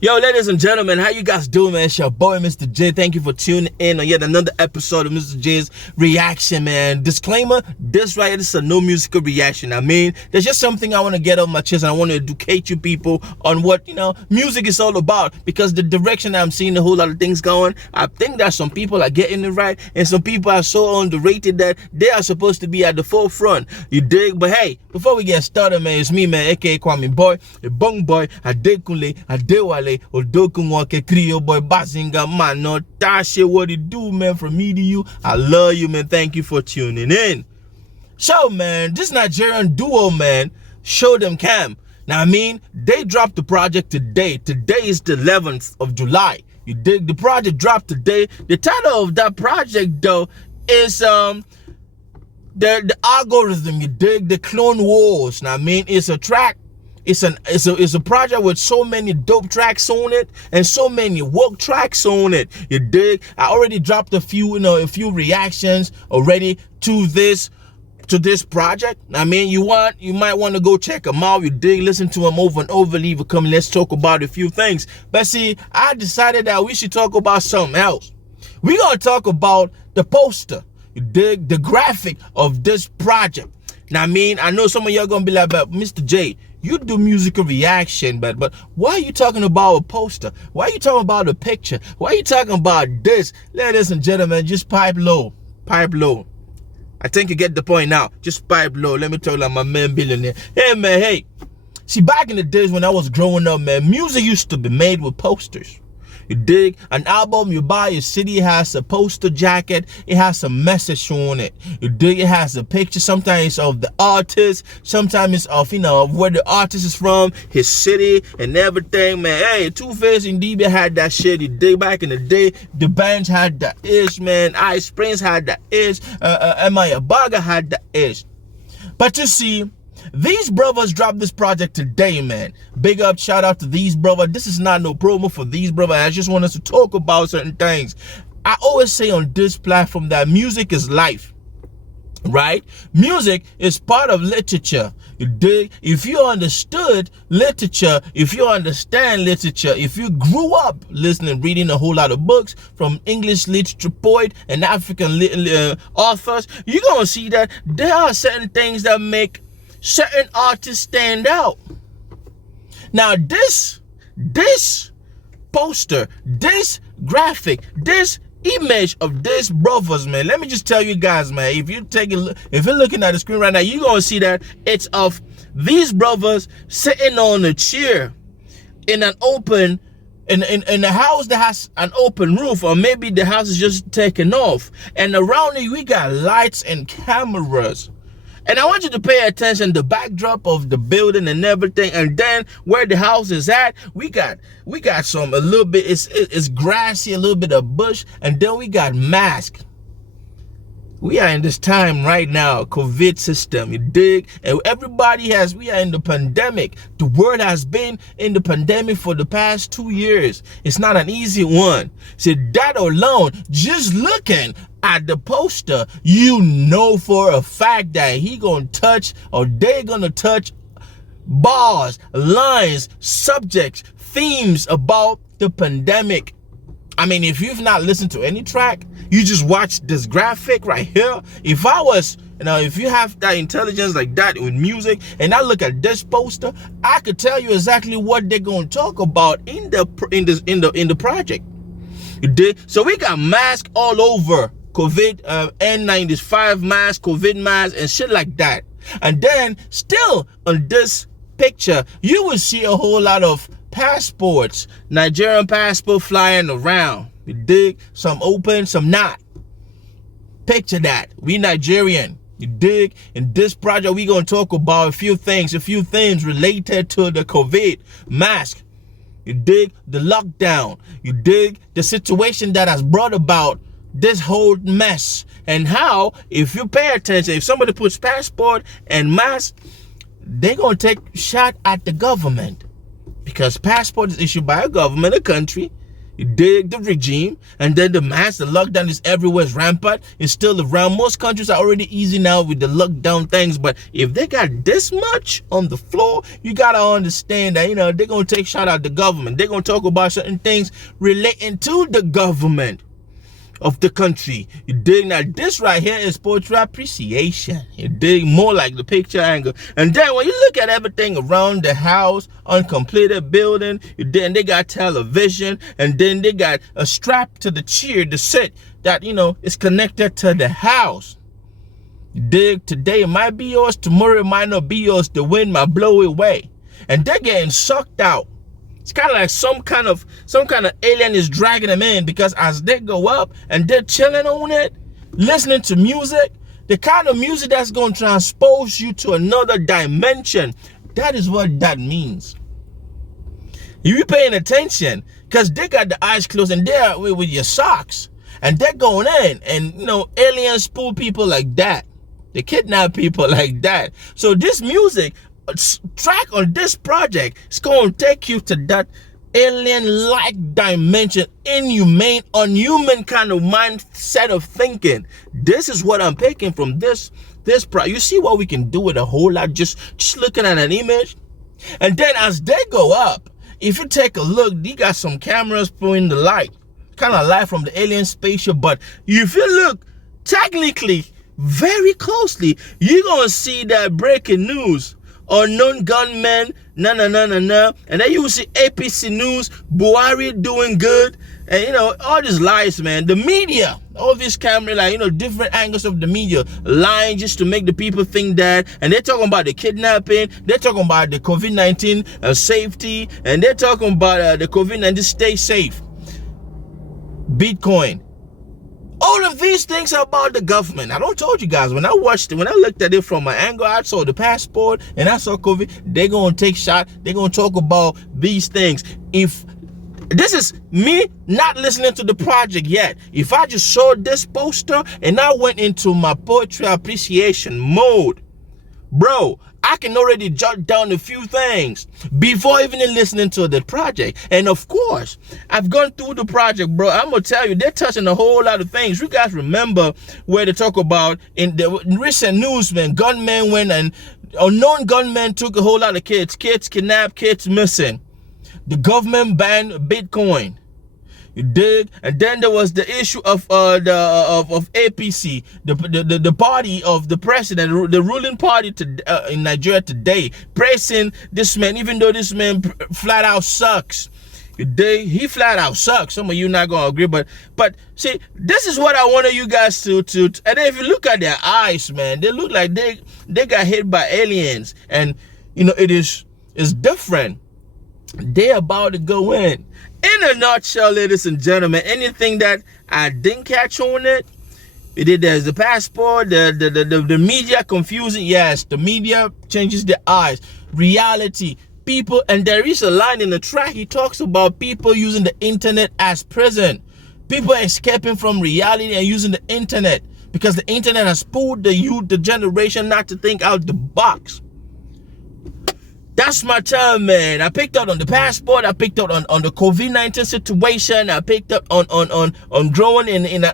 Yo, ladies and gentlemen, how you guys doing, man? It's your boy, Mr. J. Thank you for tuning in on yet another episode of Mr. J's Reaction, man. Disclaimer, this is a no musical reaction. I mean, there's just something I want to get off my chest, and I want to educate you people on what, music is all about, because the direction I'm seeing a whole lot of things going, I think that some people are getting it right, and some people are so underrated that they are supposed to be at the forefront. You dig? But hey, before we get started, man, it's me, man, aka Kwame Boy, a bong boy, a Adekunle, Adewale, Odokunwake, Creole boy, Bazinga, man, no, that shit, what it do, man, from me to you. I love you, man. Thank you for tuning in. So, man, this Nigerian duo, man, Show Them Cam. Now, I mean, they dropped the project today. Today is the 11th of July. You dig? The project dropped today. The title of that project, though, is the algorithm. You dig? The Clone Wars. Now, I mean, it's a track. It's a project with so many dope tracks on it and so many work tracks on it. You dig? I already dropped a few reactions already to this project. I mean, you might want to go check them out. You dig? Listen to them over and over. Leave a comment. Let's talk about a few things. But see, I decided that we should talk about something else. We're gonna talk about the poster. You dig? The graphic of this project. Now, I mean, I know some of y'all gonna be like, but Mr. J, you do musical reaction, but why are you talking about a poster? Why are you talking about a picture? Why are you talking about this? Ladies and gentlemen, just pipe low. Pipe low. I think you get the point now. Just pipe low. Let me talk like my man Billionaire. Hey, man, hey. See, back in the days when I was growing up, man, music used to be made with posters. You dig? An album you buy, your city has a poster jacket. It has a message on it. You dig? It has a picture. Sometimes it's of the artist. Sometimes it's of, of where the artist is from, his city, and everything, man. Hey, Two-Face and DB had that shit. You dig? Back in the day, the bands had that ish, man. Ice Prince had that ish. Maya Baga had that ish. But you see, these brothers dropped this project today, man. Big up, shout out to these brothers. This is not no promo for these brothers. I just want us to talk about certain things. I always say on this platform that music is life, right? Music is part of literature. You dig? If you understood literature, if you understand literature, if you grew up listening, reading a whole lot of books from English literature poet and African authors, you're going to see that there are certain things that make certain artists stand out. Now this poster, this graphic, this image of these brothers, man, let me just tell you guys, man, if you're looking at the screen right now, you're gonna see that it's of these brothers sitting on a chair in an open in a house that has an open roof, or maybe the house is just taken off, and around it we got lights and cameras. And I want you to pay attention to the backdrop of the building and everything, and then where the house is at, we got some a little bit, it's grassy, a little bit of bush, and then we got mask. We are in this time right now, COVID system, you dig? And we are in the pandemic. The world has been in the pandemic for the past 2 years. It's not an easy one. So that alone, just looking at the poster, you know for a fact that he gonna touch, or they gonna touch bars, lines, subjects, themes about the pandemic. I mean, if you've not listened to any track, you just watch this graphic right here. If I was, if you have that intelligence like that with music, and I look at this poster, I could tell you exactly what they're gonna talk about in the project. You did? So we got masks all over, COVID, N95 mask, COVID mask, and shit like that. And then still on this picture, you will see a whole lot of passports, Nigerian passport flying around. You dig? Some open, some not. Picture that. We Nigerian. You dig? In this project, we're going to talk about a few things related to the COVID mask. You dig? The lockdown. You dig? The situation that has brought about this whole mess. And how, if you pay attention, if somebody puts passport and mask, they're going to take shot at the government. Because passport is issued by a government, a country. You dig the regime, and then the lockdown is everywhere, it's rampant, it's still around. Most countries are already easy now with the lockdown things, but if they got this much on the floor, you gotta understand that, they're gonna take shot at the government. They're gonna talk about certain things relating to the government of the country. You dig? Now this right here is poetry appreciation. You dig? More like the picture angle. And then when you look at everything around the house, uncompleted building, then they got television, and then they got a strap to the chair to sit that is connected to the house. You dig? Today it might be yours, tomorrow it might not be yours. The wind might blow it away, and they're getting sucked out. It's kind of like some kind of alien is dragging them in, because as they go up and they're chilling on it, listening to music, the kind of music that's going to transpose you to another dimension. That is what that means. You be paying attention, because they got the eyes closed and they're with your socks, and they're going in, and aliens pull people like that. They kidnap people like that. So this music track on this project is going to take you to that alien-like dimension, inhumane, unhuman kind of mindset of thinking. This is what I'm picking from this project. You see what we can do with a whole lot just looking at an image. And then as they go up, if you take a look, you got some cameras pulling the light, kind of light from the alien spaceship. But if you look technically very closely, you're gonna see that breaking news, unknown gunmen, and then you will see APC News, Buhari doing good, and all these lies, man. The media, all these cameras, different angles of the media, lying just to make the people think that, and they're talking about the kidnapping, they're talking about the COVID-19 safety, and they're talking about the COVID-19 stay safe, Bitcoin. All of these things are about the government. I don't told you guys, when I looked at it from my angle, I saw the passport and I saw COVID. They're going to take shot. They're going to talk about these things. If this is me not listening to the project yet, if I just saw this poster and I went into my poetry appreciation mode, bro, I can already jot down a few things before even listening to the project. And of course, I've gone through the project, bro. I'm going to tell you, they're touching a whole lot of things. You guys remember where they talk about in the recent news, man, gunmen went and unknown gunmen took a whole lot of kids kidnapped, kids missing. The government banned Bitcoin. You dig? And then there was the issue of APC, the party of the president, the ruling party in Nigeria today, praising this man, even though this man flat out sucks. You dig? He flat out sucks. Some of you not gonna agree, but see, this is what I wanted you guys to. And then if you look at their eyes, man, they look like they got hit by aliens, and it's different. They're about to go in. In a nutshell, ladies and gentlemen, anything that I didn't catch on it, there's the passport, the media confusing. Yes, the media changes their eyes. Reality, people, and there is a line in the track. He talks about people using the internet as prison. People escaping from reality and using the internet because the internet has pulled the youth, the generation, not to think out the box. That's my time, man. I picked up on the passport. I picked up on the COVID-19 situation. I picked up on growing in an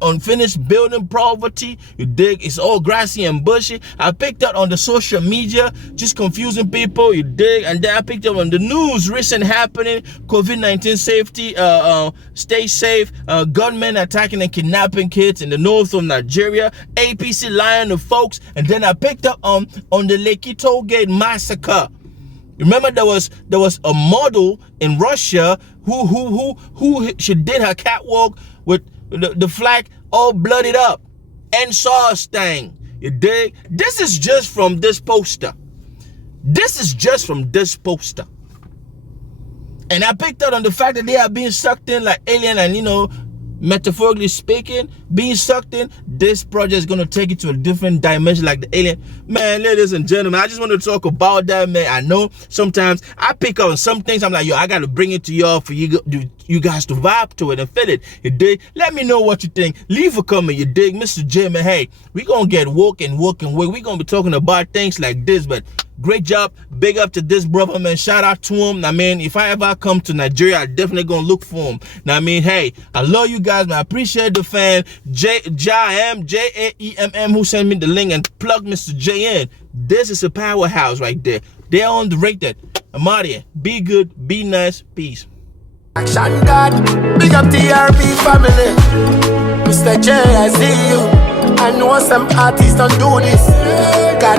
unfinished building poverty. You dig? It's all grassy and bushy. I picked up on the social media, just confusing people. You dig? And then I picked up on the news, recent happening, COVID-19 safety, stay safe, gunmen attacking and kidnapping kids in the north of Nigeria, APC lying to folks. And then I picked up on the Lekki Toll Gate massacre. Remember, there was a model in Russia who she did her catwalk with the flag all bloodied up and SARS thing. You dig? This is just from this poster. This is just from this poster. And I picked up on the fact that they are being sucked in like alien, and metaphorically speaking, being sucked in. This project is going to take you to a different dimension like the alien. Man, ladies and gentlemen, I just want to talk about that, man. I know sometimes I pick up on some things. I'm like, yo, I got to bring it to y'all for you guys to vibe to it and feel it. You dig? Let me know what you think. Leave a comment. You dig? MisterJaay, man, hey, we going to get woke and wake. We going to be talking about things like this, but Great job. Big up to this brother, man. Shout out to him. I mean, if I ever come to Nigeria, I definitely gonna look for him. Now, I mean, hey, I love you guys, man. I appreciate the fan. Jaemm, who sent me the link and plug MisterJaay in. This is a powerhouse right there. They're underrated. I'm out here. Be good, be nice, peace. Action God, big up TRB family. MisterJaay, I see you. I know some artists don't do this. God.